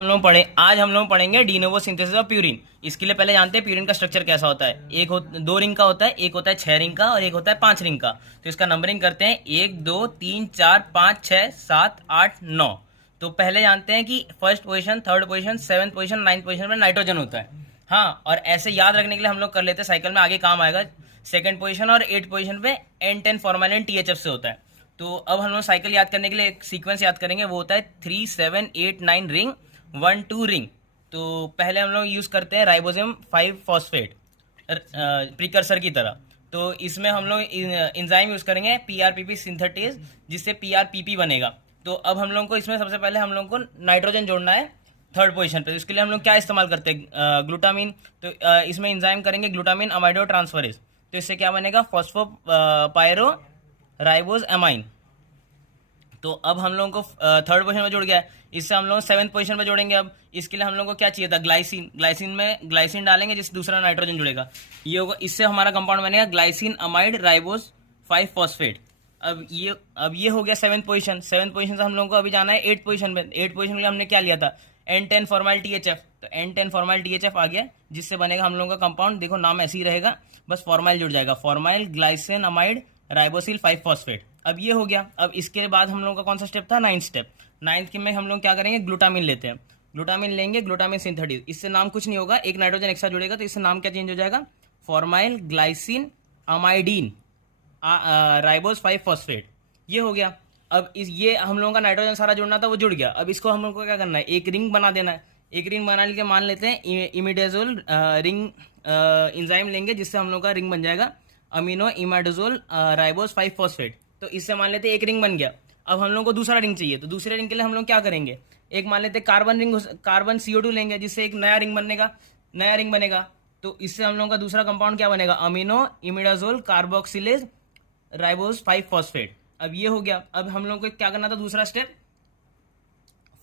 आज हम लोग पढ़ेंगे डीनोवो सिंथेसिस ऑफ प्यूरिन। इसके लिए पहले जानते हैं प्यूरिन का स्ट्रक्चर कैसा होता है। दो रिंग का होता है, एक होता है 6 रिंग का और एक होता है 5 रिंग का। तो इसका नंबरिंग करते हैं 1 2 3 4 5 6 7 8 9। तो पहले जानते हैं कि first position, third position, seventh position, ninth position में नाइट्रोजन होता है। हाँ, और ऐसे याद रखने के लिए हम लोग कर लेते हैं, साइकिल में आगे काम आएगा। सेकंड पोजीशन और 8 पोजीशन पे N10 फॉर्मेलिन THF से होता है। तो अब हम लोग साइकिल याद करने के लिए एक सीक्वेंस याद करेंगे, वो होता है 3 7 8 9 रिंग 1 2 रिंग। तो पहले हम लोग यूज करते हैं राइबोसोम 5 फॉस्फेट प्रिकर्सर की तरह। तो इसमें हम लोग इंजाइम यूज करेंगे PRPP सिंथेटेज, जिससे PRPP बनेगा। तो अब हम लोग को इसमें सबसे पहले हम लोग को नाइट्रोजन जोड़ना है थर्ड पोजीशन पे। तो इसके लिए हम लोग क्या इस्तेमाल करते हैं, ग्लूटामिन। तो इसमें इंजाइम करेंगे ग्लूटामिन अमाइडो ट्रांसफरेज। तो इससे क्या बनेगा, फॉस्फो पायरो राइबोज एमाइन। तो अब हम लोगों को थर्ड पोजीशन में जुड़ गया है। इससे हम लोग सेवन्थ पोजीशन में जोड़ेंगे। अब इसके लिए हम लोगों को क्या चाहिए था, ग्लाइसिन। ग्लाइसिन में ग्लाइसिन डालेंगे जिससे दूसरा नाइट्रोजन जुड़ेगा, ये होगा। इससे हमारा कंपाउंड बनेगा ग्लाइसिन अमाइड राइबोज 5 फॉस्फेट। अब ये हो गया सेवन्थ पोजीशन। सेवन्थ पोजीशन से हम लोगों को अभी जाना है एट पोजीशन में। एट पोजीशन के लिए हमने क्या लिया था, N10 फॉर्माइल THF। तो N10 फॉर्माइल THF आ गया, जिससे बनेगा हम लोगों का कंपाउंड। देखो नाम ऐसे ही रहेगा, बस फॉर्माइल जुड़ जाएगा, फॉर्माइल ग्लाइसिन अमाइड राइबोसिल 5 फॉस्फेट। अब ये हो गया। अब इसके बाद हम लोगों का कौन सा स्टेप था, नाइन्थ स्टेप। नाइन्थ के में हम लोग क्या करेंगे, ग्लूटामिन लेते हैं। ग्लूटामिन लेंगे, ग्लूटामिन सिंथेटिस। इससे नाम कुछ नहीं होगा, एक नाइट्रोजन एक्स्ट्रा जुड़ेगा, तो इससे नाम क्या चेंज हो जाएगा, फॉर्माइल ग्लाइसिन अमाइडीन राइबोस 5 फॉस्फेट। ये हो गया। अब ये हम लोगों का नाइट्रोजन सारा जुड़ना था, वो जुड़ गया। अब इसको हम लोग को क्या करना है, एक रिंग बना देना है। एक रिंग बना के मान लेते हैं इमिडाजोल रिंग इंजाइम लेंगे, जिससे हम लोग का रिंग बन जाएगा अमीनो इमाडोजोल राइबोस 5 फॉस्फेट। तो इससे मान लेते हैं एक रिंग बन गया। अब हम लोग को दूसरा रिंग चाहिए, तो दूसरे रिंग के लिए हम लोग क्या करेंगे, एक मान लेते हैं कार्बन रिंग, कार्बन CO2 लेंगे, जिससे एक नया रिंग बनेगा। तो इससे हम लोग का दूसरा कंपाउंड क्या बनेगा, amino imidazole carboxylase ribose 5 phosphate. अब ये हो गया। अब हम लोग को क्या करना था, दूसरा स्टेप,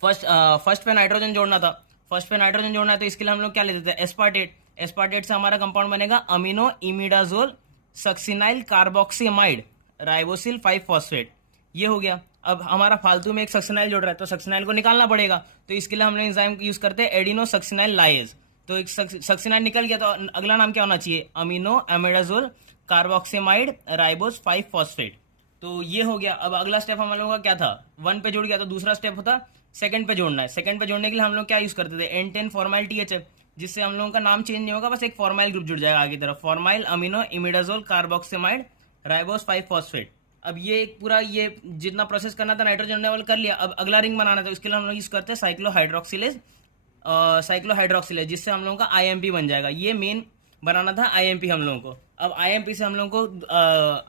फर्स्ट पे नाइट्रोजन जोड़ना था। फर्स्ट पे नाइट्रोजन जोड़ना है, तो इसके लिए हम लोग क्या लेते थे, एस्पार्टेट। एस्पार्टेट से हमारा कंपाउंड बनेगा अमीनो इमिडाजोल सक्सिनाइल कार्बोक्सीमाइड राइबोसिल 5 फॉस्फेट। ये हो गया। अब हमारा फालतू में एक सक्सिनाइल जुड़ रहा है, तो सक्सिनाइल को निकालना पड़ेगा। तो इसके लिए हम लोग एंजाइम यूज करते हैं एडिनो सक्सिनाइल लाइज। तो एक सक्सिनाइल निकल गया, तो अगला नाम क्या होना चाहिए, अमीनो एमिडाजोल कार्बोक्सीमाइड राइबोस 5 फॉस्फेट। तो ये हो गया। अब अगला स्टेप हम लोगों का क्या था, 1 पे जुड़ गया, तो दूसरा स्टेप होता सेकंड पे जोड़ना है। सेकंड पे जोड़ने के लिए हम लोग क्या यूज करते थे, N10 फॉर्माइल THF, जिससे हम लोगों का नाम चेंज नहीं होगा, बस एक फॉर्माइल ग्रुप जुड़ जाएगा आगे की तरफ, formyl amino imidazole carboxamide ribose 5 phosphate. अब ये एक पूरा ये जितना प्रोसेस करना था नाइट्रोजन लेवल कर लिया। अब अगला रिंग बनाना था, इसके लिए हम लोग यूज करते हैं साइक्लोहाइड्रोक्सिलेज, जिससे हम लोगों का IMP बन जाएगा। ये मेन बनाना था IMP हम लोगों को। अब IMP से हम लोगों को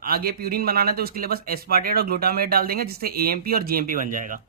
आगे प्यूरिन बनाना था, उसके लिए बस एस्पार्टेट और ग्लूटामेट डाल देंगे, जिससे AMP और GMP बन जाएगा।